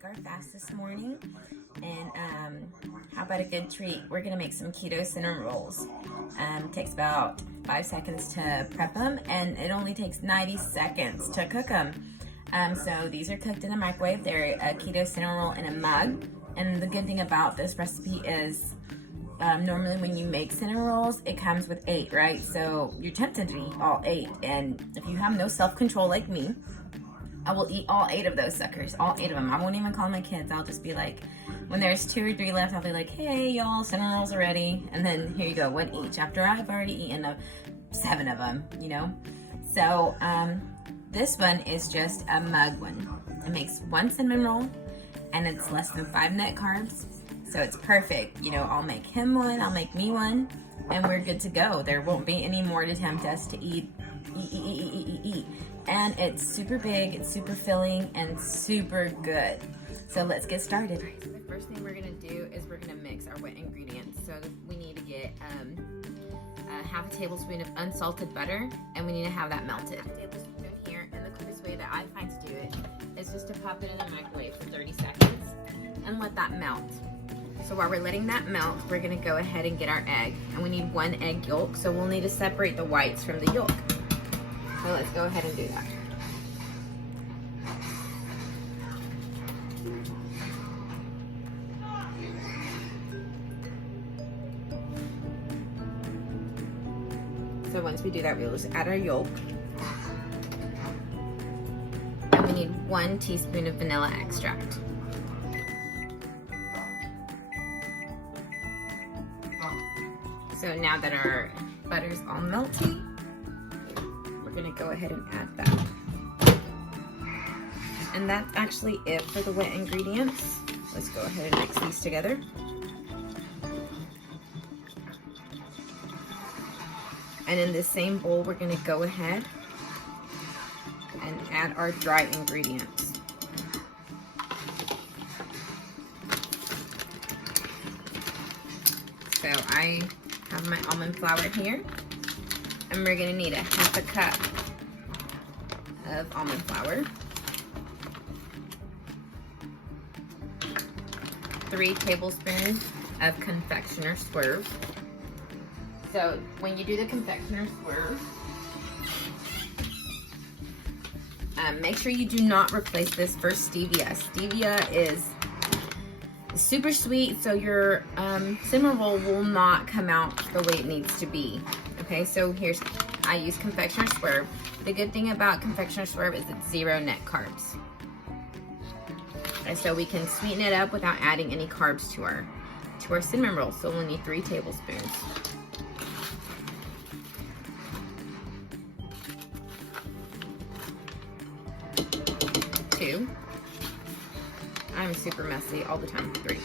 break our fast this morning, and how about a good treat? We're gonna make some keto cinnamon rolls. It takes about 5 seconds to prep them, and it only takes 90 seconds to cook them. So these are cooked in a microwave. They're a keto cinnamon roll in a mug, and the good thing about this recipe is normally when you make cinnamon rolls, it comes with 8, right? So you're tempted to eat all 8, and if you have no self-control like me, I will eat all 8 of those suckers, all 8 of them. I won't even call my kids. I'll just be like, when there's 2 or 3 left, I'll be like, hey, y'all, cinnamon rolls are ready. And then here you go, 1 each, after I've already eaten 7 of them, you know? So this one is just a mug one. It makes 1 cinnamon roll, and it's less than 5 net carbs. So it's perfect. You know, I'll make him one, I'll make me one, and we're good to go. There won't be any more to tempt us to eat. And it's super big, it's super filling, and super good. So let's get started. Right, so the first thing we're gonna do is we're gonna mix our wet ingredients. So we need to get half a tablespoon of unsalted butter, and we need to have that melted. Half a tablespoon here, and the quickest way that I find to do it is just to pop it in the microwave for 30 seconds and let that melt. So while we're letting that melt, we're gonna go ahead and get our egg. And we need 1 egg yolk, so we'll need to separate the whites from the yolk. So let's go ahead and do that. So once we do that, we'll just add our yolk. And we need 1 teaspoon of vanilla extract. So now that our butter's all melty, we're gonna go ahead and add that. And that's actually it for the wet ingredients. Let's go ahead and mix these together. And in this same bowl, we're gonna go ahead and add our dry ingredients. So I have my almond flour here, and we're gonna need a half a cup of almond flour, 3 tablespoons of confectioner swerve. So when you do the confectioner swerve, make sure you do not replace this for stevia. Stevia is super sweet, so your cinnamon roll will not come out the way it needs to be. Okay, so I use confectioner swerve. The good thing about confectioner swerve is it's 0 net carbs. And so we can sweeten it up without adding any carbs to our cinnamon roll. So we'll need 3 tablespoons. Two. I'm super messy all the time. 3.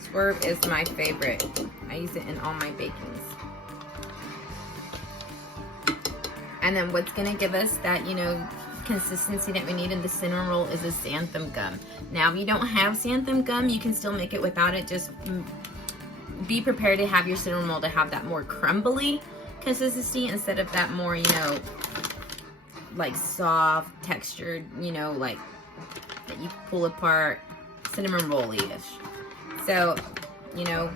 Swerve is my favorite. I use it in all my bakings. And then what's gonna give us that, you know, consistency that we need in the cinnamon roll is a xanthan gum. Now, if you don't have xanthan gum, you can still make it without it. Just be prepared to have your cinnamon roll to have that more crumbly consistency instead of that more, you know, like soft textured, you know, like that you pull apart, cinnamon rolly-ish. So, you know,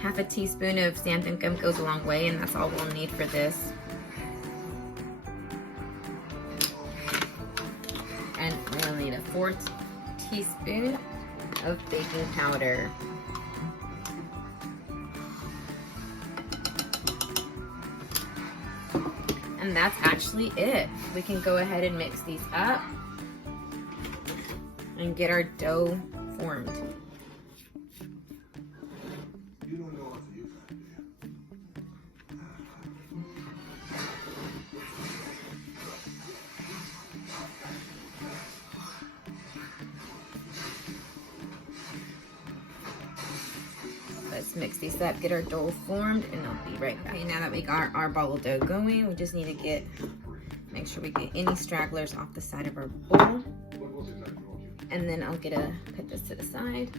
half a teaspoon of xanthan gum goes a long way, and that's all we'll need for this. And we'll need a 4th teaspoon of baking powder. And that's actually it. We can go ahead and mix these up and get our dough formed. You don't know what to use that, do you? Let's mix these up, get our dough formed, and I'll be right back. Okay, now that we got our ball of dough going, we just need to make sure we get any stragglers off the side of our bowl. And then I'll put this to the side.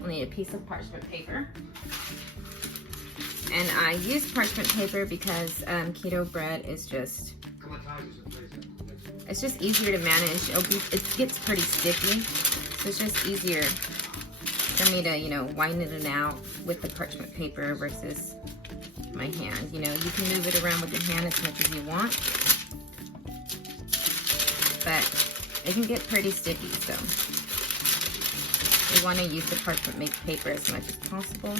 We'll need a piece of parchment paper. And I use parchment paper because keto bread is just It's just easier to manage. It gets pretty sticky, so it's just easier for me to, you know, widen it out with the parchment paper versus my hand. You know, you can move it around with your hand as much as you want, but it can get pretty sticky, so we want to use the parchment paper as much as possible.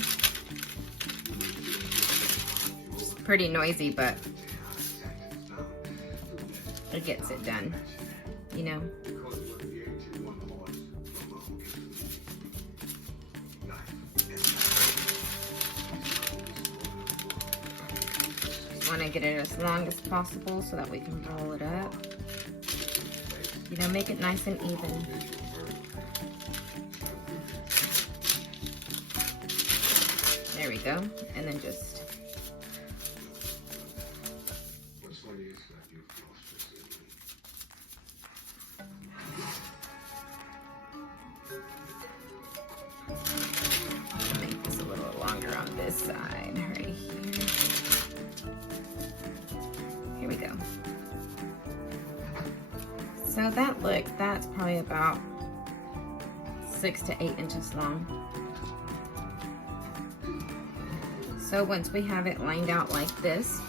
It's pretty noisy, but it gets it done, you know. Want to get it as long as possible so that we can roll it up. You know, make it nice and even. There we go. And then just make this a little longer on this side, right here. Here we go. So that's probably about 6 to 8 inches long. So once we have it lined out like this,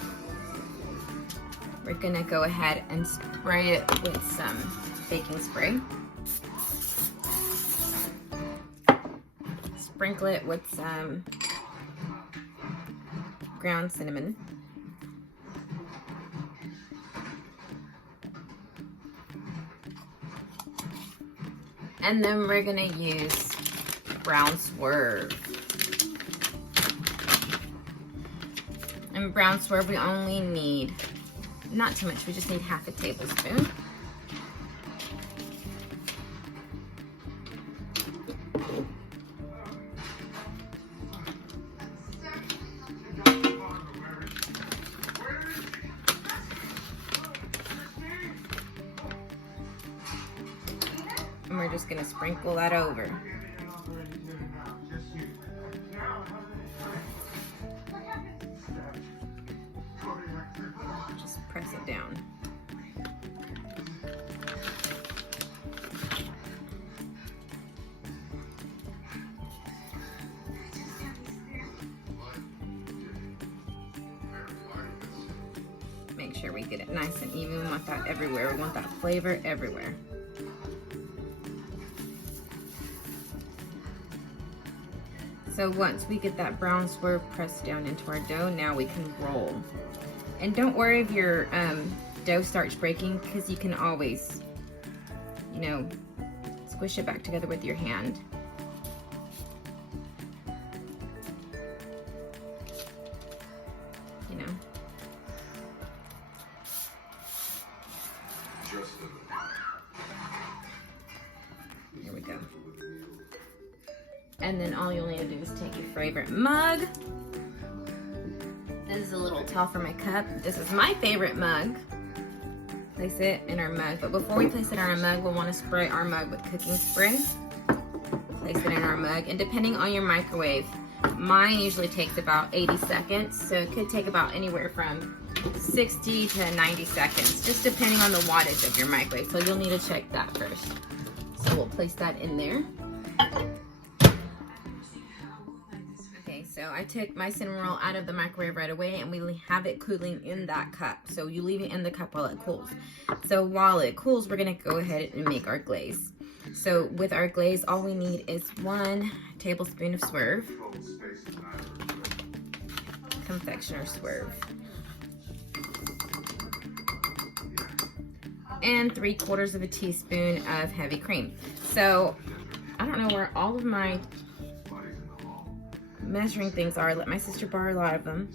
we're gonna go ahead and spray it with some baking spray. Sprinkle it with some ground cinnamon. And then we're gonna use brown swerve. And brown swerve, we only need, not too much, we just need half a tablespoon. And we're just gonna sprinkle that over. Just press it down. Make sure we get it nice and even. We want that everywhere. We want that flavor everywhere. So once we get that brown swerve pressed down into our dough, now we can roll. And don't worry if your dough starts breaking, because you can always, you know, squish it back together with your hand. You know. Here we go. And then all you'll need to do is take your favorite mug. This is a little tall for my cup. This is my favorite mug. Place it in our mug. But before we place it in our mug, we'll want to spray our mug with cooking spray. Place it in our mug. And depending on your microwave, mine usually takes about 80 seconds. So it could take about anywhere from 60 to 90 seconds, just depending on the wattage of your microwave. So you'll need to check that first. So we'll place that in there. So I took my cinnamon roll out of the microwave right away, and we have it cooling in that cup. So you leave it in the cup while it cools. So while it cools, we're gonna go ahead and make our glaze. So with our glaze, all we need is 1 tablespoon of swerve, confectioner swerve, and 3/4 of a teaspoon of heavy cream. So I don't know where all of my measuring things are. I let my sister borrow a lot of them,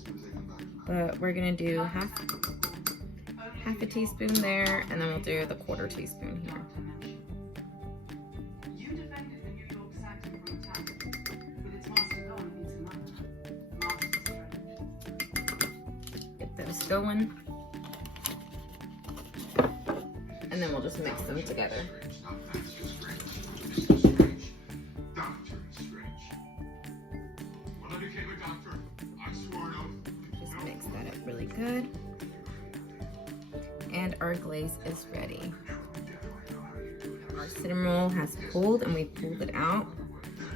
but we're gonna do half a teaspoon there, and then we'll do the 1/4 teaspoon here. Get those going, and then we'll just mix them together. Just mix that up really good. And our glaze is ready. Our cinnamon roll has cooled and we pulled it out.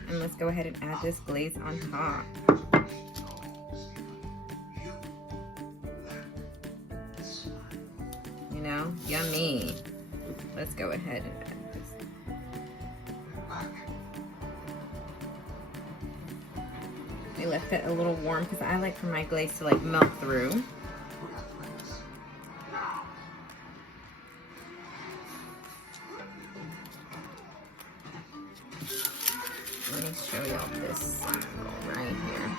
And let's go ahead and add this glaze on top. You know, yummy. Let's go ahead and add this. I left it a little warm because I like for my glaze to like melt through. Let me show y'all this right here.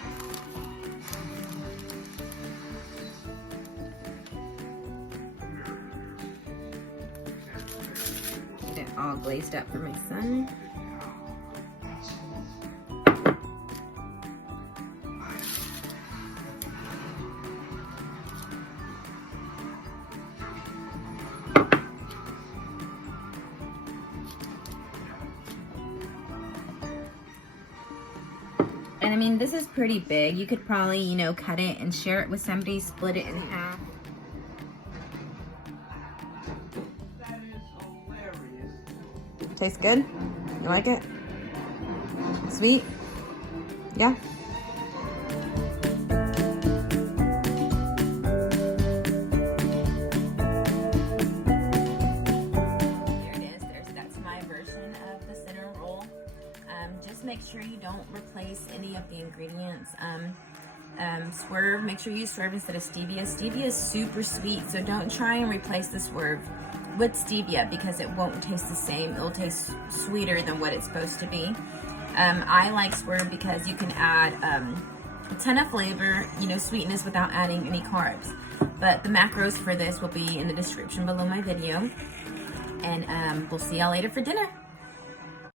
Get it all glazed up for my son. And I mean, this is pretty big. You could probably, you know, cut it and share it with somebody, split it in half. That is hilarious. Tastes good? You like it? Sweet? Yeah? That's my version of the cinnamon roll. Just make sure you don't replace any of the ingredients. Swerve, make sure you use swerve instead of stevia. Stevia is super sweet, so don't try and replace the swerve with stevia because it won't taste the same. It'll taste sweeter than what it's supposed to be. I like swerve because you can add a ton of flavor, you know, sweetness without adding any carbs. But the macros for this will be in the description below my video. And we'll see y'all later for dinner.